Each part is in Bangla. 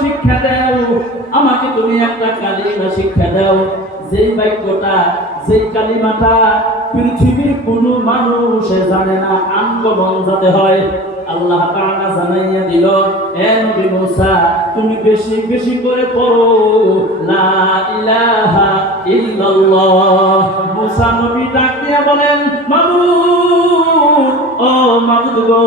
শিক্ষা দাও। আমাকে তুমি একটা কালিমা শিক্ষা দাও। যেই বাক্যটা, যেই কালিমাটা পৃথিবীর কোনো মানুষ জানে না আন্দোলন যাতে হয়। আল্লাহ তাআলা জানাইয়া দিল নবী মুসা, তুমি বেশি বেশি করে পড়ো, লা ইলাহা ইল্লাল্লাহ। মুসা নবী বলেন, মাবুদ, ও মাবুদ গো,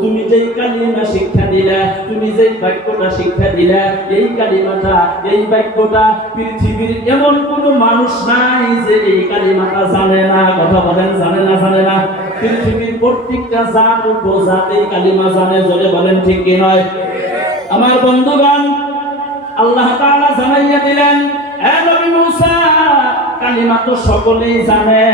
তুমি যেই কালিমা শিক্ষা দিলা, তুমি যেই বাক্যটা শিক্ষা দিলা, এই কালিমাটা, এই বাক্যটা পৃথিবীর এমন কোনো মানুষ নাই যে এই কালিমাটা জানে না, কথা বলেন, জানে না জানে না। পৃথিবীর প্রত্যেকটা জাত উপজাত কালিমা জানে, জোরে বলেন, ঠিক কি নয়? আমার বন্ধুগণ, আল্লাহ তাআলা জানাইয়া দিলেন, এ নবী মুসা, কালিমা তো সকলেই জানে,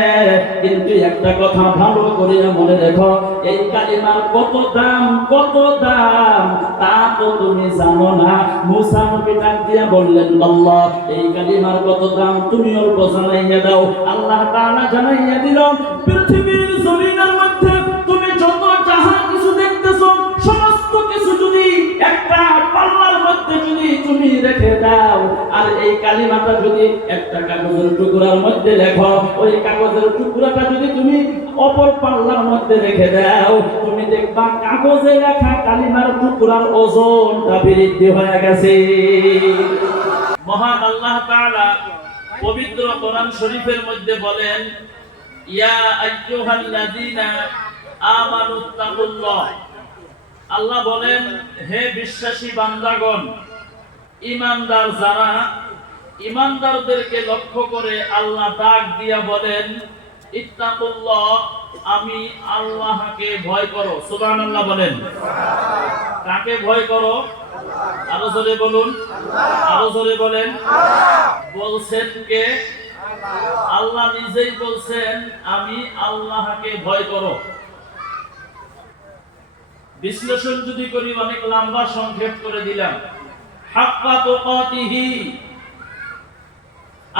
কিন্তু একটা কথা ভালো করে মনে রেখো, এই কালিমার কত দাম কত দাম, তা তো তুমি জানো না। মুসা নবী ডাক দিয়া বললেন, আল্লাহ, এই কালিমার কত দাম, তুমি অল্প জানাইয়া দাও। আল্লাহ তাআলা জানাইয়া দিল, পৃথিবীর আর এই কালিমাটা যদি একটা কাগজের টুকরার মধ্যে লেখো, ওই কাগজের টুকরাটা যদি তুমি অপর পাল্লার মধ্যে রেখে দাও, তুমি দেখবা কাগজে লেখা কালিমার টুকরার ওজনটা বৃদ্ধি হয়ে গেছে। মহান আল্লাহ তাআলা পবিত্র কোরআন শরীফের মধ্যে বলেন, ইয়া আইয়ুহাল্লাযীনা আমানুত্তাকুল্লাহ আল্লাহ বলেন, হে বিশ্বাসী বান্দাগণ ইমানদার যারা, ইমানদারদেরকে লক্ষ্য করে আল্লাহ ডাক দিয়া বলেন আমি আল্লাহকে ভয় করো। সুবহানাল্লাহ বলেন। কাকে ভয় করো? আরও জোরে বলুন। আরও জোরে বলেন। বলছেন কে? আল্লাহ নিজেই বলছেন, আমি আল্লাহকে ভয় করো। বিশ্লেষণ যদি করি, অনেক লম্বা সংক্ষেপ করে দিলাম।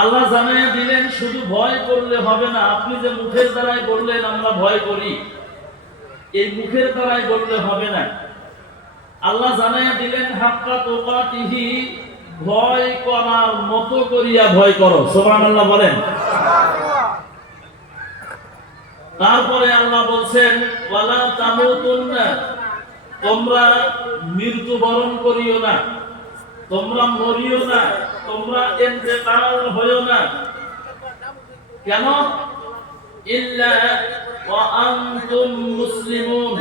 আল্লাহ জানাইয়া দিলেন, শুধু ভয় করলে হবে না, আপনি যে মুখের দ্বারাই বললেন, আমরা ভয় করি। এই মুখের দ্বারাই বললে হবে না। আল্লাহ জানাইয়া দিলেন, হাক্কা তুকাতিহি ভয় করার মতো করিয়া ভয় করো। সুবহানাল্লাহ বলেন। তারপরে আল্লাহ বলছেন, ওয়ালা তামুতুন্না, তোমরা মৃত্যু বরণ করিও না। তোমরা মরিও না, তোমরা ইন্তেকাল হইও না। কেন? ইল্লা ওয়া আনতুম মুসলিমুন।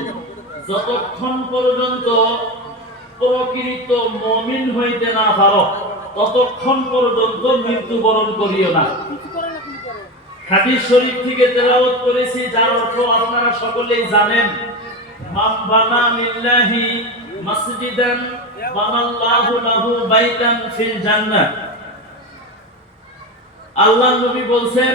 যতক্ষণ পর্যন্ত প্রকৃত মুমিন হইতে না পারো, ততক্ষণ পর্যন্ত মৃত্যুবরণ করিও না। হাদিস শরীফ থেকে তেলাওয়াত করেছি, যার অর্থ আপনারা সকলেই জানেন, মান বানা লিল্লাহি মাসজিদান বানাল্লাহু লাহু আল্লাহ নবী বলছেন,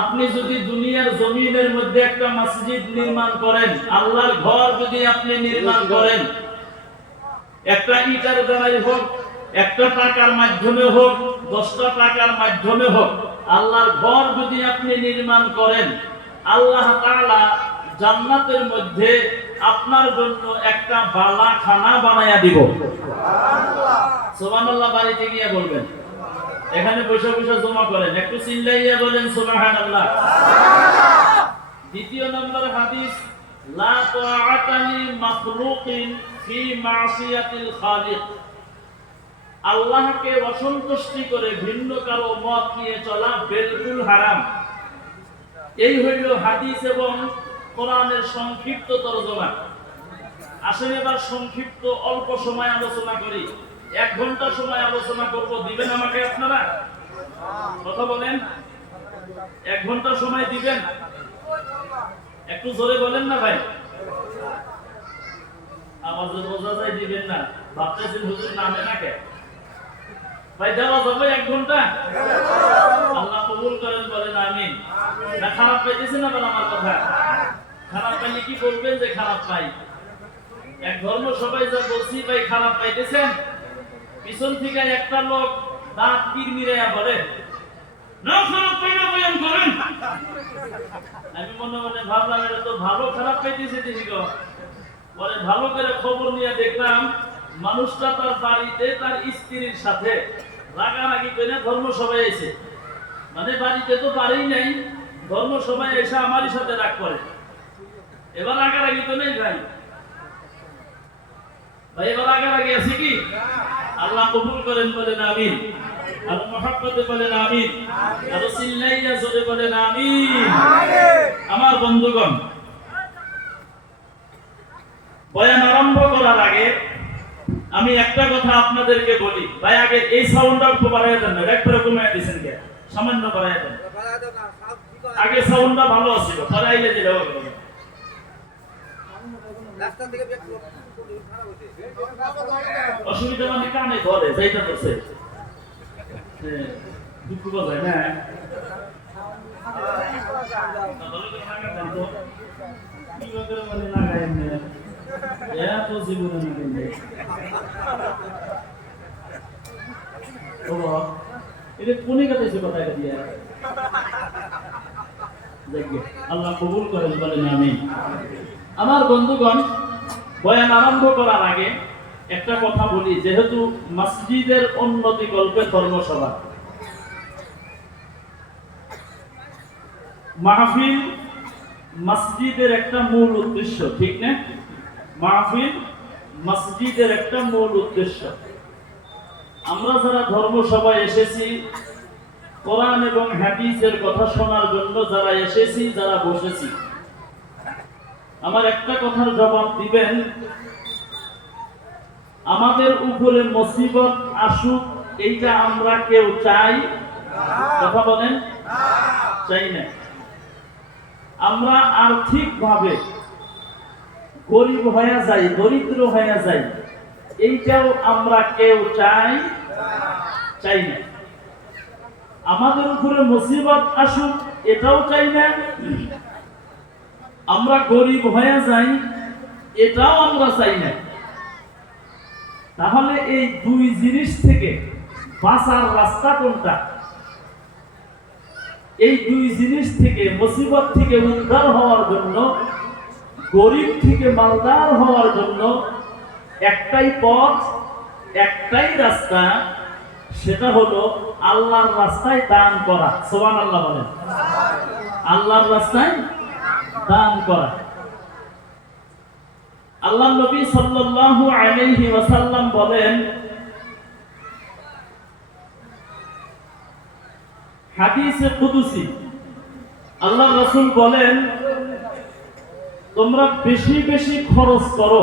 আপনি যদি দুনিয়ার জমিনের মধ্যে একটা মসজিদ নির্মাণ করেন, আল্লাহর ঘর যদি আপনি নির্মাণ করেন, একটা ইটার দ্বারাই হোক, একটা টাকার মাধ্যমে হোক, দশটা টাকার মাধ্যমে হোক, আল্লাহর ঘর যদি আপনি নির্মাণ করেন, আল্লাহ জান্নাতের মধ্যে আপনার জন্য একটা বালা খানা বানায়া দিব। সুবহানাল্লাহ, বাড়িতে গিয়ে বলবেন। এখানে বসে বসে জমা করেন। একটু চিল্লাইয়া বলেন, সুবহানাল্লাহ। দ্বিতীয় নম্বর হাদিস, লা তাআতানি মাখলুকিন ফি মাসিয়াতিল খালিক। আল্লাহকে অসন্তুষ্টি করে ভিন্ন কারও মত নিয়ে চলা বিলকুল হারাম। এই হইল হাদিস এবং কোরআনের সংক্ষিপ্ত তরজমা। আসেন এবার সংক্ষিপ্ত অল্প সময় আলোচনা করি। এক ঘণ্টা সময় আলোচনা করব, দিবেন আমাকে আপনারা? কথা বলেন। এক ঘণ্টা সময় দিবেন? একটু জোরে বলেন না ভাই। আওয়াজ বোঝা যায় দিবেন না। ভাবতেছেন হুজুর নামে না কে ভাই, দেওয়া যাবে এক ঘণ্টা? আল্লাহ কবুল করেন, বলেন আমিন। না, খারাপ পাইতেছেন আবার আমার কথা? খারাপ পাইলে কি বলবেন যে খারাপ পাই? এক ধর্ম সবাই যা বলছি ভাই, খারাপ পাইতেছেন? পিছন থেকে একটা লোক দাঁত বলে পাইলে বয়ান করেন। আমি মনে মনে ভাবলাম, এটা তো ভালো খারাপ পাইতেছে পরে ভালো করে খবর নিয়ে দেখলাম, মানুষটা তার বাড়িতে তার স্ত্রীর সাথে রাগারাগি করে ধর্ম সভায় এসে। মানে বাড়িতে তো বাড়ি নাই, ধর্ম সভায় এসে আমারই সাথে রাগ করে। এবার রাগারাগি তো নেই ভাই। ভাই, এবার রাগারাগি আছে কি? আল্লাহ কবুল করেন বলেন আর বলেন আর সিল্লাইয়া জোরে বলেন আমার বন্ধুগণ, বয়ান আরম্ভ করার আগে আমি একটা কথা আপনাদেরকে বলি। ভাই, আগে এই সাউন্ডটা একটু বাড়াই দেন না। একবারে কমিয়ে দিয়েছেন কে? সামান্য বাড়াই দেন। আগে সাউন্ডটা ভালো ছিল বাড়াইলে দিলে হবে। অসুবিধা মানে কানে ধরে যাইটা ধরছে। হ্যাঁ, দুঃখ বাজায় না। এমনি? এত জীবনে দেয়। এটা কোনে কাটাইছে কথা এটা আল্লাহ কবুল করেন বলেন আমি আমার বন্ধুগণ, বয়ান আরম্ভ করার আগে একটা কথা বলি, যেহেতু মসজিদের উন্নতি কল্পে ধর্মসভা। মাহফিল মসজিদের একটা মূল উদ্দেশ্য, ঠিক না? মাহফিল মসজিদের একটা মূল উদ্দেশ্য। আমরা যারা ধর্মসভায় এসেছি, কোরআন এবং হাদিসের কথা শোনার জন্য যারা এসেছি, যারা বসেছি আমার একটা কথার জবাব দিবেন? আমাদের উপরে মুসিবত আসুক, এইটা আমরা কেউ চাই? কথা বলেন। চাই না। আমরা আর্থিক ভাবে গরিব হয়ে যাই, দরিদ্র হয়ে যাই, এইটাও আমরা কেউ চাই? চাই না। আমাদের উপরে মুসিবত আসুক, এটাও চাই না। আমরা গরিব হয়ে যাই, এটাও আমরা চাই না। তাহলে এই দুই জিনিস থেকে বাঁচার রাস্তা কোনটা? এই দুই জিনিস থেকে মুসিবত থেকে উদ্ধার হওয়ার জন্য, গরিব থেকে মালদার হওয়ার জন্য একটাই পথ, একটাই রাস্তা, সেটা হলো আল্লাহর রাস্তায় দান করা। সোবান আল্লাহ বলেন। আল্লাহর রাস্তায় দান করা। আল্লাহ নবী সাল্লাল্লাহু আলাইহি ওয়াসাল্লাম বলেন, হাদিসে কুদুসি। আল্লাহ রাসূল বলেন, তোমরা বেশি বেশি খরচ করো।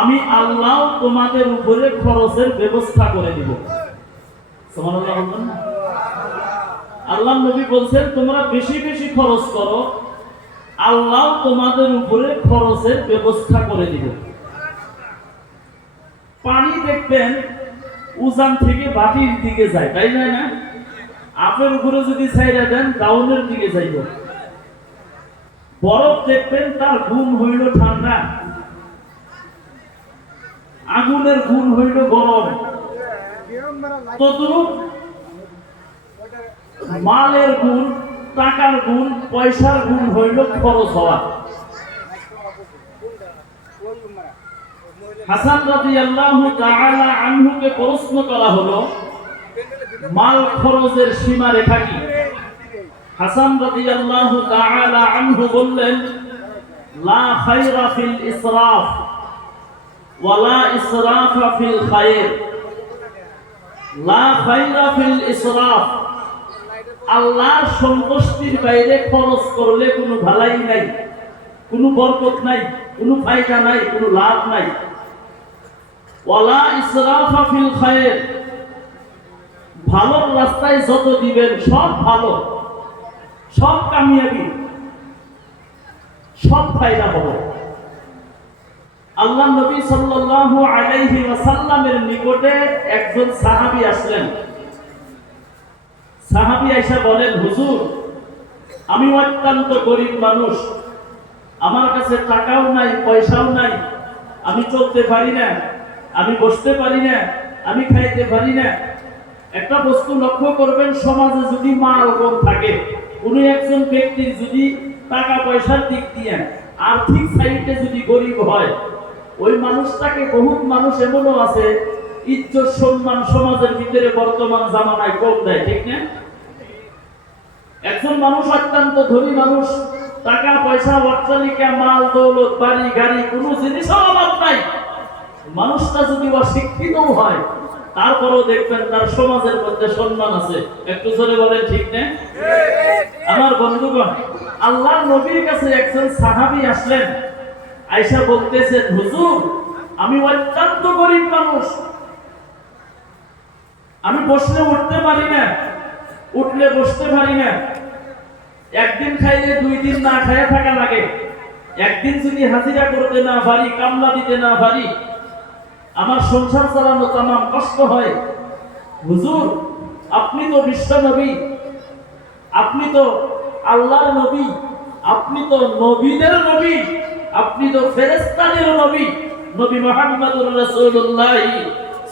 আমি আল্লাহ তোমাদের উপরে খরচের ব্যবস্থা করে দিব। সুবহানাল্লাহ আল্লাহ নবী বলছেন, তোমরা বেশি বেশি খরচ করো আল্লাহ তোমাদের উপরে খরচের ব্যবস্থা করে দিব। পানি দেখবেন উজান থেকে বাটির দিকে যায়, তাই যায় না? আপের উপরে যদি ছাইরা দেন, ডাউনের দিকে যাইব। বরফ দেখবেন তার গুণ হইল ঠান্ডা। আগুনের গুণ হইল গরম। তদ্রুপ মালের গুণ টাকার গুণ, পয়সার গুণ হইল খরচ হওয়া। হাসান রাদিয়াল্লাহু তাআলা আনহুকে প্রশ্ন করা হলো, মাল খরচের সীমা রেখা কি? হাসান রাদিয়াল্লাহু তাআলা আনহু বললেন, লা খায়রা ফিল ইসরাফ ওয়ালা ইসরাফা ফিল খায়র। লা খায়রা ফিল ইসরাফ আল্লাহর সন্তুষ্টির বাইরে খরচ করলে কোনো ভালাই নাই, কোনো বরকত নাই, কোনো ফায়দা নাই, কোনো লাভ নাই। ওয়ালা ইসরাফা ফিল খায়র। ভালো রাস্তায় যত দিবেন, সব ভালো, সব কামিয়াবি, সব ফায়দা হবে। আল্লাহ নবী সাল্লাল্লাহু আলাইহি ওয়াসাল্লামের নিকটে একজন সাহাবী আসলেন। সাহাবী আয়েশা বলেন, হুজুর, আমি অত্যন্ত গরিব মানুষ। আমার কাছে টাকাও নাই, পয়সাও নাই। আমি চলতে পারি না, আমি বসতে পারি না, আমি খাইতে পারি না। একটা বস্তু লক্ষ্য করবেন, সমাজে যদি মাল কম থাকে, কোনো একজন ব্যক্তির যদি টাকা পয়সার দিক দিয়ে আর্থিক সাইডে যদি গরিব হয়, ওই মানুষটাকে বহুত মানুষ এমনও আছে ইজ্জত সম্মান সমাজের ভিতরে বর্তমান জামানায় কম দেয়, ঠিক না? একজন মানুষ অত্যন্ত ধনী মানুষ, টাকা, পয়সা, অট্টালিকা, মাল, দৌলত, বাড়ি, গাড়ি, কোনো জিনিসের অভাব নাই। মানুষটা যদি অশিক্ষিত হয়, তারপরেও দেখবেন তার সমাজের মধ্যে সম্মান আছে। একটু জোরে বলেন, ঠিক না? আমার বন্ধুগণ আল্লাহ নবীর কাছে একজন সাহাবী আসলেন। আয়সা বলতেছেন, হুজুর, আমি অত্যন্ত গরিব মানুষ। আমি বসলে উঠতে পারি না। উঠলে বসতে পারি না। একদিন খাইলে দুই দিন না খাইয়া থাকা লাগে। একদিন যদি হাজিরা করতে না পারি, কামলা দিতে না পারি, আমার সংসার চালানো তামাম কষ্ট হয়। হুজুর, আপনি তো বিশ্ব নবী, আপনি তো আল্লাহর নবী, আপনি তো নবীদের নবী, আপনি তো ফেরেস্তানের নবী নবী মুহাম্মদুর রাসূলুল্লাহ।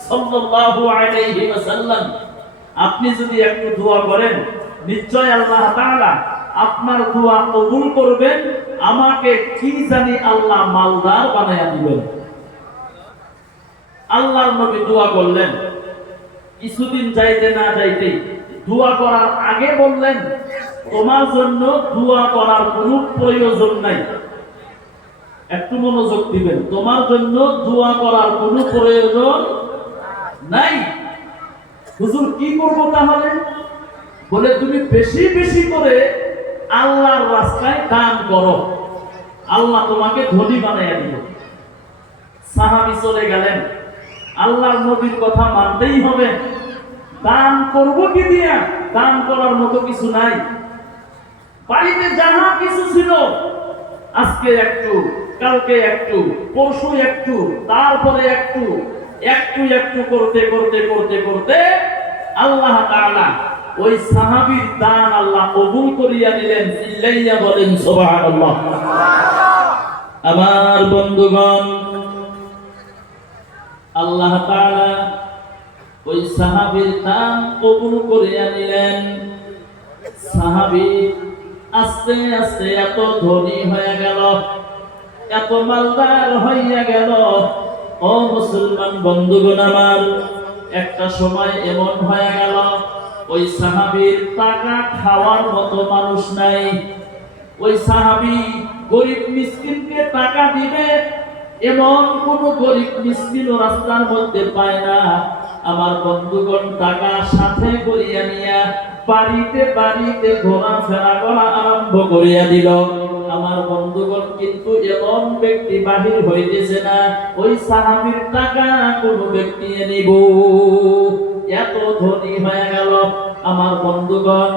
সাল্লাল্লাহু আলাইহি ওয়াসাল্লাম, আপনি যদি একটু দোয়া করেন, নিশ্চয় আল্লাহ তাআলা আপনার দোয়া কবুল করবেন, আমাকে কি জানি আল্লাহ মালদার বানায়া দিবেন। আল্লাহর নবী দোয়া করলেন। কিছুদিন যাইতে না যাইতে দোয়া করার আগে বললেন, তোমার জন্য দোয়া করার কোনো প্রয়োজন নাই। একটু মনোযোগ দিবেন। তোমার জন্য দোয়া করার কোনো প্রয়োজন নাই। হুজুর, কি করব তাহলে? বলে, তুমি বেশি বেশি করে আল্লাহর রাস্তায় দান করো। আল্লাহ তোমাকে ধনী বানাইয়া দিল সাহাবি চলে গেলেন। আল্লাহর নবীর কথা মানতেই হবে। দান করব কি দিয়া? দান করার মতো কিছু নাই। বাড়িতে যাহা কিছু ছিল, আজকে একটু, কালকে একটু, পরশু একটু, তারপরে একটু একটু একটু করতে করতে করতে করতে আল্লাহ তাআলা ওই সাহাবীর দান আল্লাহ কবুল করিয়া দিলেন, চিল্লাইয়া বলেন, সুবহানাল্লাহ। আমার বন্ধুগণ, আল্লাহ তাআলা ওই সাহাবীর দান কবুল করিয়া নিলেন সাহাবী আস্তে আস্তে এত ধনী হয়ে গেল, এত মালদার হইয়া গেল ও মুসলমান বন্ধুগণ আমার, একটা সময় এমন হয়ে গেল, ওই সাহাবীর টাকা খাওয়ার মতো মানুষ নাই। ওই সাহাবী গরিব মিসকিনকে টাকা দিবে, এমন কোন গরিব মিসকিন রাস্তার মধ্যে পায় না। আমার বন্ধুগণ, টাকা সাথে করিয়া নিয়া বাড়িতে বাড়িতে ঘোরাফেরা করা আরম্ভ করিয়া দিল। আমার বন্ধুগণ কিন্তু এমন ব্যক্তি বাহির হইতেছে না। ওই সাহাবির টাকা কোন ব্যক্তি নিব। এত ধনী হয়ে গেল। আমার বন্ধুগণ,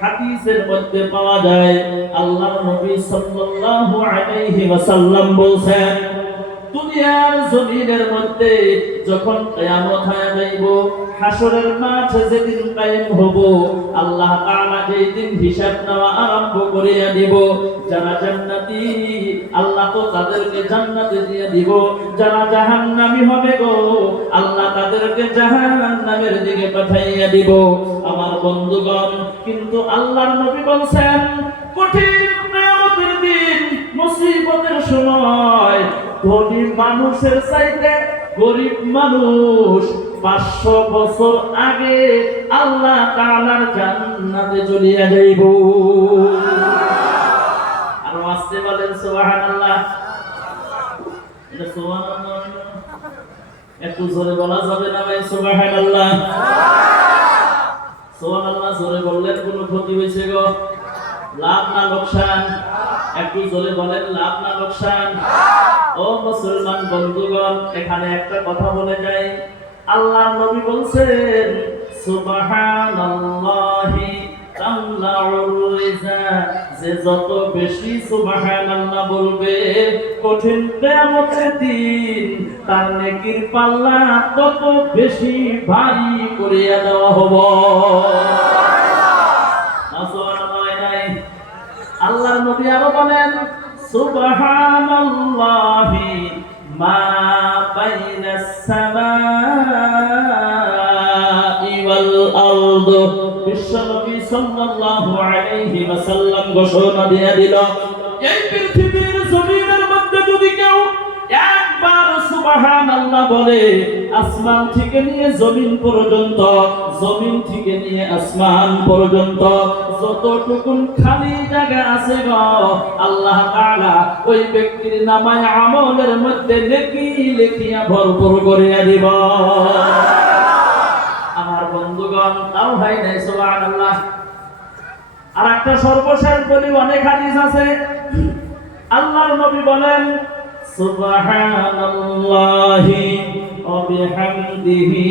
হাদিসের মধ্যে পাওয়া যায় আল্লাহ নবী সাল্লাল্লাহু আলাইহি ওয়াসাল্লাম বলেন দুনিয়ার জমিনের মধ্যে যখন কিয়ামত হয়ে যাইব হাসরের মাঠ যেদিন কায়েম হব, আল্লাহ তাআলা যেই দিন হিসাব নেওয়া আরম্ভ করিয়া দিব। যারা জান্নাতি, আল্লাহ তো তাদেরকে জান্নাতে দিয়ে দিব। যারা জাহান্নামী হবে গো, আল্লাহ তাদেরকে জাহান্নামের দিকে পাঠাইয়া দিব। আমার বন্ধুগণ, কিন্তু আল্লাহর নবী বলছেন, কঠিন কিয়ামতের দিন মুসিবতের সময় ধনী মানুষের চাইতে গরিব মানুষ পাঁচশো বছর আগে আল্লাহ তাআলার জান্নাতে চলিয়া যাইব। আর আসতে বলেন এটা সুবহানাল্লাহ। একটু জোরে বলা যাবে না ভাই, সুবহানাল্লাহ। সুবহানাল্লাহ, জোরে বললেন কোনো ক্ষতি হয়েছে গো? লাভ না লোকসান? একটু জোরে বলেন, লাভ না লোকসান? ও মুসলমান বন্ধুগণ, এখানে একটা কথা বলে যাই। আল্লাহ নবী বলছেন, সুবহানাল্লাহি যে যত বেশি সুবহানাল্লাহ বলবে, কঠিন কিয়ামতের দিন তার নেকির পাল্লা তত বেশি ভারী করিয়া দেওয়া হবে। আল্লাহর নবী আরও বলেন সুবহানাল্লাহি মা বাইনাস সামাই ওয়াল আরদ। বিশ্বনবী সাল্লাল্লাহু আলাইহি ওয়াসাল্লাম ঘোষণা দিয়ে দিল, এই পৃথিবীর জমিনের মধ্যে যদি কেউ একবার সুবহানাল্লাহ বলে, আসমান থেকে নিয়ে জমিন পর্যন্ত, জমিন থেকে নিয়ে আসমান পর্যন্ত, যতটুকুন খালি জায়গা আছে গো, আল্লাহ তাআলা ওই ব্যক্তির নামায় আমলের মধ্যে নেকি লিখিয়া ভরপুর করিয়া দিব। আমার বন্ধুগণ, তাও ভাই নাই, সুবহানাল্লাহ। আর একটা সর্বশেষ বলি, অনেক হাদিস আছে। আল্লাহর নবী বলেন সুবহানাল্লাহি ওয়া বিহামদিহি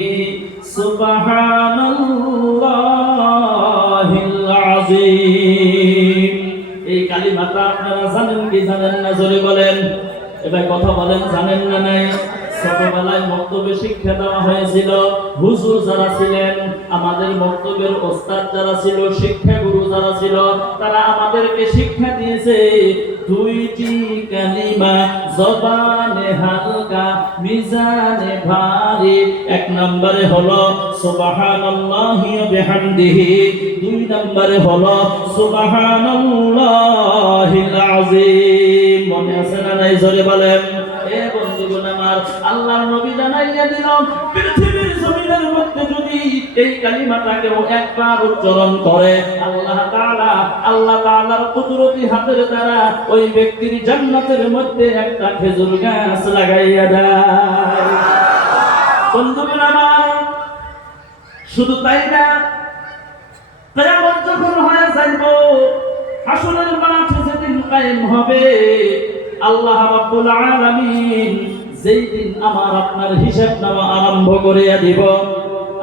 সুবহানাল্লাহিল আযীম। এই কালিমাটা আপনারা জানেন কি জানেন না? জোরে বলেন। এবার কথা বলেন, জানেন না নাই? ছোটবেলায় মক্তবে শিক্ষা দেওয়া হয়েছিল। হুজুর যারা ছিলেন, আমাদের মক্তবের ওস্তাদ যারা ছিল শিক্ষা গুরু যারা ছিল, তারা আমাদেরকে শিক্ষা দিয়েছে, দুইটি কালিমা জবানে হালকা, মিজানে ভারী, এক নম্বরে হলো সুবহানাল্লাহি ওয়া বিহামদিহি, দুই নম্বরে হলো সুবহানাল্লাহিল আযীম। মনে আছে না নাই? জোরে বলেন। আমার আল্লাহর নবী জানাইয়া দিল পৃথিবীর জমিনের মধ্যে যদি এই কালিমাটা কেউ একবার উচ্চারণ করে, আল্লাহ তাআলা, আল্লাহ তাআলার কুদরতি হাতের দ্বারা ওই ব্যক্তির জান্নাতের মধ্যে একটা খেজুর গাছ লাগাইয়া দেয়। বন্ধুগণ আমার, শুধু তাই না, কিয়ামত যখন হয়ে যাইব হাসরের মাঠে যেদিন কায়েম হবে, আল্লাহ রাব্বুল আলামিন যেই দিন আমার আপনার হিসাব নামা আরম্ভ করিয়া দিব,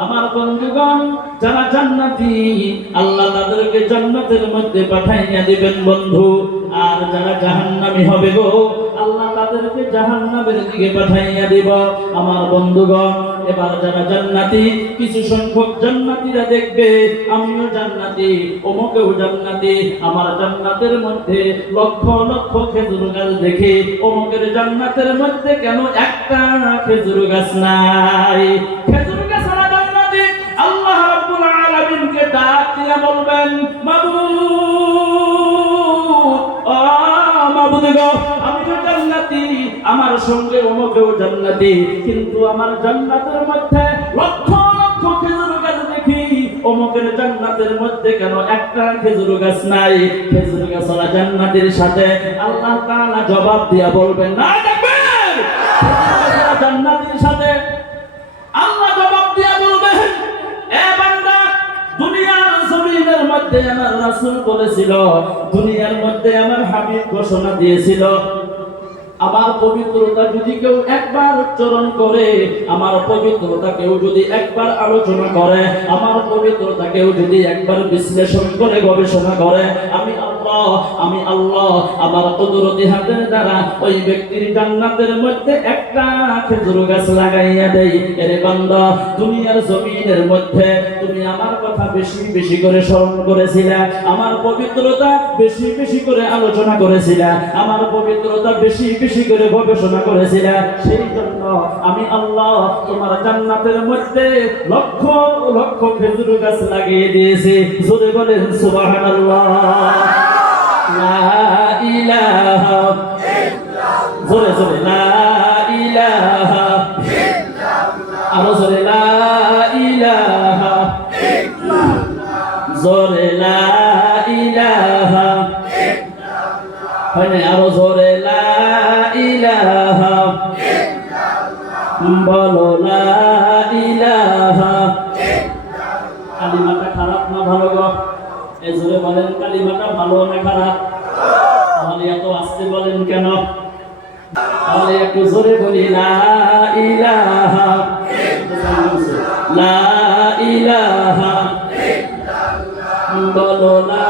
আমার বন্ধুগণ, যারা জান্নাতি, আল্লাহ তাদেরকে জান্নাতের মধ্যে পাঠাইয়া দিবেন বন্ধু। আর যারা জাহান্নামী হবে গো, আল্লাহ তাদেরকে জাহান্নামের দিকে পাঠাইয়া দিব। আমার বন্ধুগণ এবার যারা জান্নাতি। কিছু সংখ্যক জান্নাতীরা দেখবে, আমিও জান্নাতি, অমুকেও জান্নাতি। আমার জান্নাতের মধ্যে লক্ষ লক্ষ খেজুর গাছ দেখে অমুকের জান্নাতের মধ্যে কেন একটা খেজুর গাছ নাই? খেজুর বলবেন, মাবুদ ও মাবুদ গো জান্নাতি, আমার সঙ্গে অমুকেও জান্নাতি, কিন্তু আমার জান্নাতের মধ্যে লক্ষ লক্ষ খেজুর গাছ দেখি। অমুকের জান্নাতের মধ্যে কেন একটা খেজুর গাছ নাই? খেজুর গাছ ওরা জান্নাতের সাথে আল্লাহ তাআলা জবাব দিয়া বলবেন, না দেখবেন জান্নাতের সাথে আল্লাহ জবাব দিয়া বলবেন, এ বান্দা, দুনিয়ার জমিনের মধ্যে আমার রাসূল বলেছিল, দুনিয়ার মধ্যে আমার হাবিব ঘোষণা দিয়েছিল আমার পবিত্রতা যদি কেউ একবার উচ্চারণ করে, আমার পবিত্রতা কেউ যদি একবার আলোচনা করে, আমার পবিত্রতা কেউ যদি একবার বিশ্লেষণ করে, গবেষণা করে, আমি আমি আল্লাহ আমার কুদরতি হাতের দ্বারা ওই ব্যক্তির জান্নাতের মধ্যে একটা খেজুর গাছ লাগাইয়া দেই। এর বান্দা, দুনিয়ার জমিনের মধ্যে তুমি আমার কথা বেশি বেশি করে স্মরণ করেছিলে, আমার পবিত্রতা বেশি বেশি করে আলোচনা করেছিলে, আমার পবিত্রতা বেশি বেশি করে গবেষণা করেছিলে। সেই জন্য আমি আল্লাহ তোমার জান্নাতের মধ্যে লক্ষ লক্ষ খেজুর গাছ লাগিয়ে দিয়েছি। জোরে বলেন সুবহানাল্লাহ। লা ইলাহা জোরে জোরে, লা ইলাহা আরও জোরে, লা ইলাহা জোরে, লা ইলাহা হয় না আরও একটু জোরে বলি লা ইলাহা লা ইলাহা বলো লা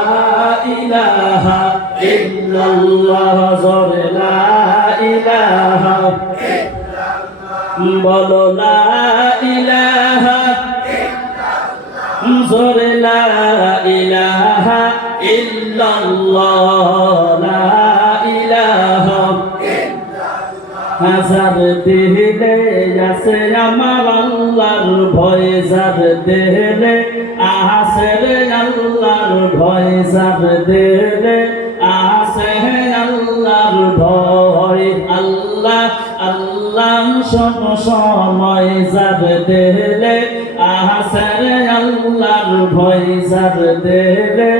ইলাহা ইল্লাল্লাহ। ইলাহা বলো দেহলে আছে আমার আল্লাহর ভয়, যার দেহলে আছে রে আল্লাহর ভয়, যার দেহলে আছে আল্লাহর ভয়। আল্লাহ আল্লাহ সব সময়, যার দেলে আহাসের আল্লাহর ভয়, যার দেলে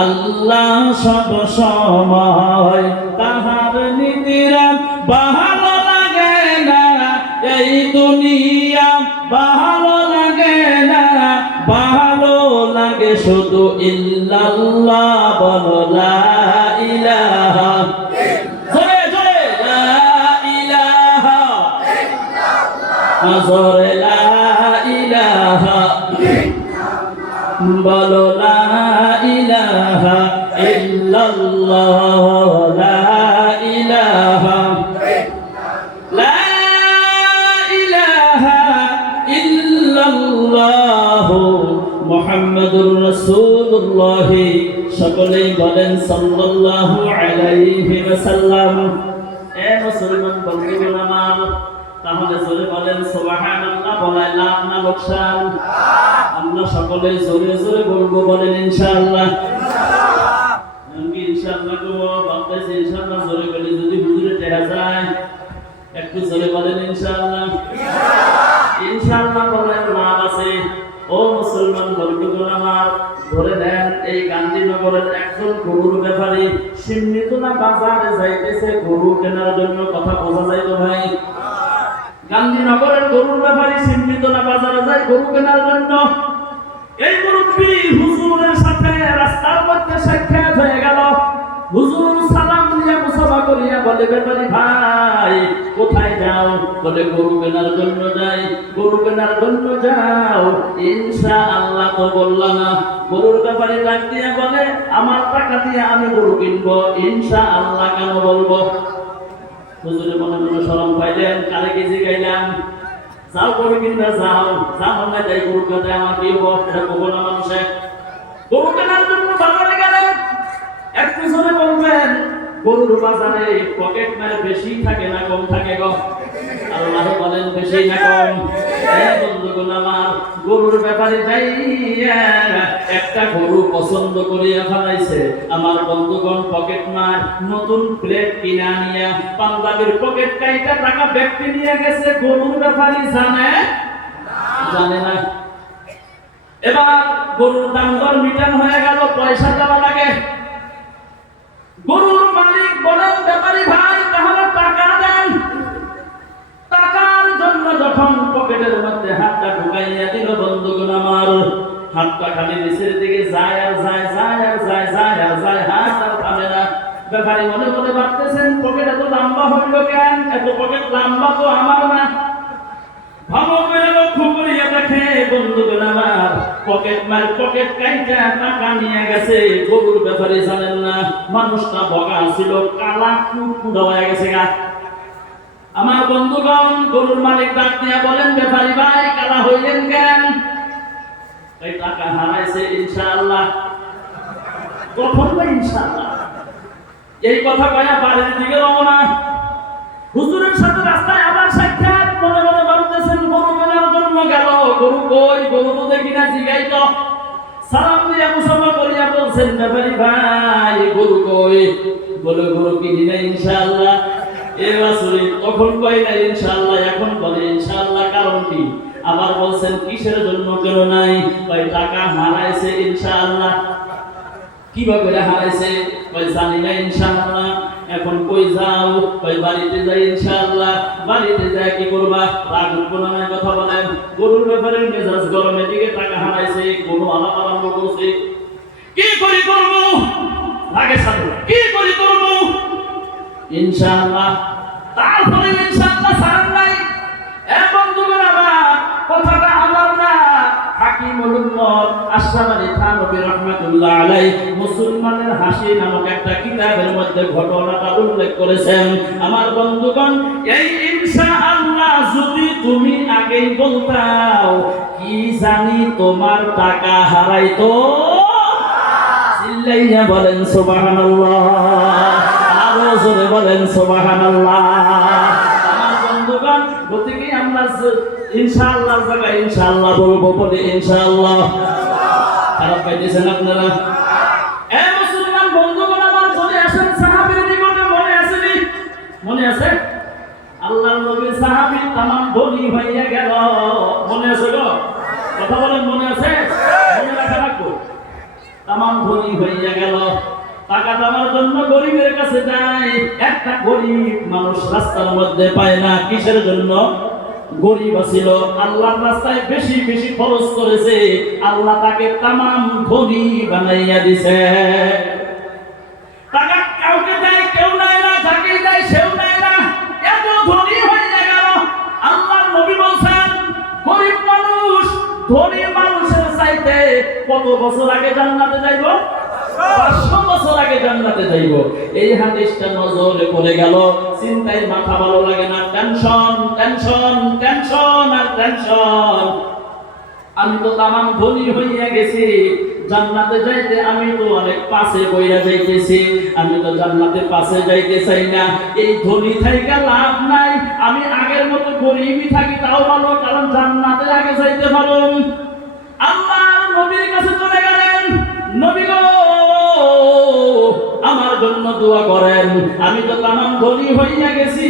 আল্লাহ সব সময় তাহার নীতিরা ভালো লাগে না এই দুনিয়া ভালো লাগে না ভালো লাগে শুধু ইল্লাল্লাহ বলো লা ইলাহা। জোরে জোরে, লা ইলাহা। সাল্লাল্লাহু আলাইহি ওয়াসাল্লাম। এ মুসলমান বন্ধুগণ আমার তাহলে জোরে বলেন, সুবহানাল্লাহ বলাই লাভ না লোকসান? আমরা সকলে জোরে জোরে বলব বলেন ইনশাআল্লাহ। গান্ধীনগরের একজন গরুর ব্যাপারে সিমনি তো না বাজারে যাইতেছে গরু কেনার জন্য? কথা বোঝা যায় তো ভাই? গান্ধীনগরের গরুর ব্যাপারে সিমনি তো না বাজারে যায় গরু কেনার জন্য? এই মুরব্বী হুজুরের সাথে রাস্তার মধ্যে সাক্ষাৎ হয়ে গেল। হুজুর করিয়া বলে ব্যাপারী ভাই, কোথায় যাও? বলে, গরু কেনার জন্য যাই, গরু কেনার জন্য যাও। ইনশা আল্লাহ তো বললাম না। গরুর ব্যাপারে ডাক দিয়া বলে, আমার টাকা দিয়ে আমি গরু কিনবো ইনশা আল্লাহ কেন বলব? হুজুরের মনে মনে শরম পাইলেন, কারে কেজি গাইলাম যাও গরু কিনবে, যাও। যাও মনে যাই গরু কাটে আমার কি হব? এটা কবো না মানুষে গরু কেনার জন্য বাজারে গেলেন, একটু জনে বলবেন গরুর বাজারে পকেট মানে বেশি থাকে না কম থাকে গো? আল্লাহ বলেন, বেশি না কম। এই বন্ধুগণ আমার, গরুর ব্যাপারে যাইয়া একটা গরু পছন্দ করিয়া ফেলাইছে। আমার বন্ধুগণ পকেট মার নতুন প্লেট কিনে পাঞ্জাবির পকেট কাইটা টাকা ব্যক্তি নিয়ে গেছে। গরুর ব্যাপারে জানে? জানে না। এবার গরুর দাম দর মিটান হয়ে গেল, পয়সা দেওয়া লাগে। গরুর বলেন ব্যাপারী ভাই, তাহলে টাকা দেন। টাকার জন্য যখন পকেটের মধ্যে হাতটা ঢুকাইয়া দিল, বন্ধুগণ আমার, হাতটা খালি নিচের দিকে যায় আর যায় যায় আর যায় যায় আর যায়, হাত আর থামে না। ব্যাপারী মনে মনে ভাবতেছেন, পকেট এত লম্বা হইল কেন? এত পকেট লম্বা তো আমার না। ভালো করে দেখে বন্ধুগণ আমার পকেট মার পকেট কাইটা টাকা নিয়ে গেছে। গরুর ব্যাপারে জানেন না, মানুষটা বগা ছিল, কালা হয়ে গেছে গা। আমার বন্ধুগণ, গরুর মালিক ডাক দিয়া বলেন ব্যাপারী ভাই, কালা হইলেন কেন? এই টাকা হারাইছে ইনশাআল্লাহ। কখন বা ইনশাআল্লাহ? এই কথা কয়া বাড়ির দিকে রওনা। হুজুরের সাথে রাস্তায় আবার গরু কই? গরু তো দেখি না, জিগাই তো। সালাম দিয়া বলছেন ভাই, গরু কই? বলে, গরু কিনি না ইনশাআল্লাহ। এ তখন কই না ইনশাআল্লাহ, এখন বলে, ইনশাআল্লাহ, কারণ কি? আবার বলছেন, কিসের জন্য কেন নাই? ওই টাকা হারাইছে, ইনশাআল্লাহ। কীভাবে হারাইছে? ওই জানি না, ইনশাআল্লাহ। এখন কই যাও? ওই বাড়িতে যাই ইনশাআল্লাহ? বাড়িতে যাই কি করবা? রাগ নয় কথা বলেন। গরুর ব্যাপারে মেজাজ গরমে দিকে টাকা হারাইছে, কোনো আলাপ আরম্ভ করছে। কি করি করব? রাগে সাথে কি করি করব? ইনশাআল্লাহ। তারপরে ইনশাআল্লাহ সারান নাই। এ বন্ধুগণ আমার কথাটা না। হাকিমুল উম্মত মুসলমানের হাসি নামক একটা কিতাবের মধ্যে ঘটনাটা উল্লেখ করেছেন। আমার বন্ধুগণ, এই যদি তুমি আগেই বলতাও, কি জানি তোমার টাকা হারাইতো? চিল্লাইয়া বলেন, সুবহানাল্লাহ। আরও জোরে বলেন, সুবহানাল্লাহ। আমার বন্ধুগণ, গতিকে আমরা ইনশাআল্লাহ জায়গায় ইনশাআল্লাহ বলব, বলে ইনশাআল্লাহ। খারাপ পাইতেছেন আপনারা? এ মুসলমান বন্ধুগণ, আমার চলে আসেন সাহাবীর নিকটে আছে আল্লাহ নবীর সাহাবী তামাম ধনী হইয়া গেল। মনে আছে গো? কথা বলেন, মনে আছে? মনে রাখা রাখব তামাম ধনী হইয়া গেল। টাকা দেওয়ার জন্য গরিবের কাছে যায়। একটা গরিব মানুষ রাস্তার মধ্যে পায় না, কিসের জন্য? গরিব ছিল আল্লাহর রাস্তায় বেশি বেশি খরচ করেছে, আল্লাহ তাকে তামাম ধনী বানাইয়া দিছে। মানুষ, ধনী মানুষের চাইতে কত বছর আগে জান্নাতে যাইব? পাঁচশো বছর আগে জান্নাতে যাইব। এই হাদিসটা নজরে পড়ে গেল। চিন্তায় মাথা ভালো লাগে না টেনশন টেনশন টেনশন আর টেনশন আমি তো তামাম ধনী হইয়া গেছি, জান্নাতে যাইতে আমি তো অনেক পাশে বইয়া যাইতেছি। আমি তো জান্নাতে পাশে যাইতে চাই না, এই ধনী থাইকা লাভ নাই। আমি আগের মতো গরিবই থাকি, তাও ভালো, কারণ জান্নাতে আগে যাইতে পারো আল্লাহ নবীর কাছে চলে গেলেন। নবী গো আমার জন্য দোয়া করেন। আমি তো তামাম ধনী হইয়া গেছি।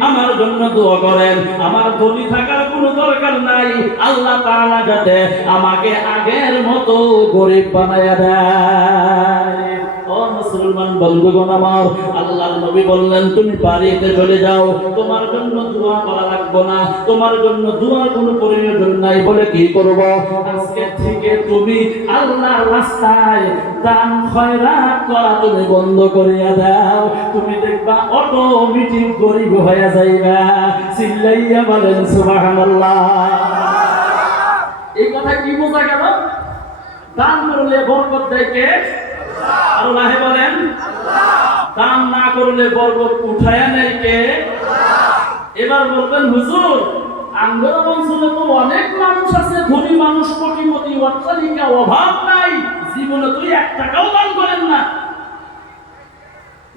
আমার জন্য দোয়া করেন। আমার ধনী থাকার কোনো দরকার নাই। আল্লাহ তাআলা যাতে আমাকে আগের মতো গরিব বানায়া দেয়। ও মুসলমান বন্ধুগণ আমার আল্লাহর নবী বললেন, তুমি বাড়িতে চলে যাও। তোমার জন্য দোয়া করা লাগবে না। তোমার জন্য দোয়ার কোনো প্রয়োজন নাই। বলে কি করব? আজকে থেকে তুমি আল্লাহর রাস্তায় দান, খয়রাত করা তুমি বন্ধ করিয়া দাও। তুমি দেখবা অটোমেটিক গরিব হয়ে যাইবা। চিল্লাইয়া বলেন, সুবহানাল্লাহ। এই কথা কি বোঝা গেল? দান করলে বরকত দেয় কে? আল্লাহ। বলেন দান না করলে বরকত উঠায় নেয় কে? এবার বলবেন, হুজুর, আঙ্গর অঞ্চলে তো অনেক মানুষ আছে, ধনী মানুষ, কোটিপতি, অট্টালিকা, অভাব নাই। জীবনে তুই এক টাকাও দান করেন না।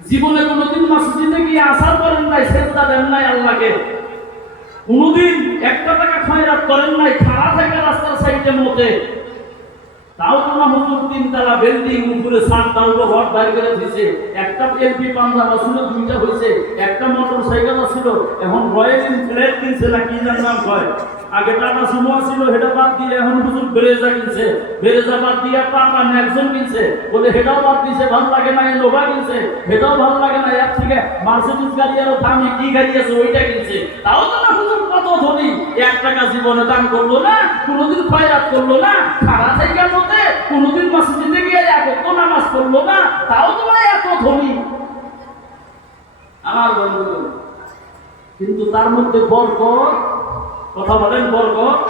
জীবনে কোনোদিন মসজিদে গিয়ে আসার করেন নাই, সেজদা দেন নাই আল্লাহকে। কোনোদিন একটা টাকা খয়রাত করেন নাই, খাড়া থেকে রাস্তার সাইডে মতে। তাও না হুজুর তিন তালা বিল্ডিং উপরে সাত তালা ঘর বাইর করে দিছে। একটা এলপি পাঞ্জাব ছিল দুইটা হয়েছে একটা মোটর সাইকেল ছিল এখন রয়্যাল এনফিল্ড কিনছে না কি জানি নাম কয়। আগে টাটা সুমো ছিল, সেটা বাদ দিয়ে এখন হুজুর বেরেজা কিনছে। বেরেজা বাদ দিয়ে টাটা ন্যাকসন কিনছে। বলে সেটাও বাদ দিছে, ভালো লাগে না নোভা কিনছে। সেটাও ভালো লাগে না, এর থেকে মার্সিডিজ গাড়ি আরও দামি, কি গাড়ি আছে, ওইটা কিনছে। তাও তো না হুজুর কত ধনী। এক টাকা জীবনে দান করল না, কোনোদিন খয়রাত করল না। খারা থেকে মতে কোনোদিন মসজিদে গিয়ে তো নামাজ পড়ল না, তাও তোমার এত ধনী। আমার বন্ধু কিন্তু তার মধ্যে বরকত কথা বলেন বরকত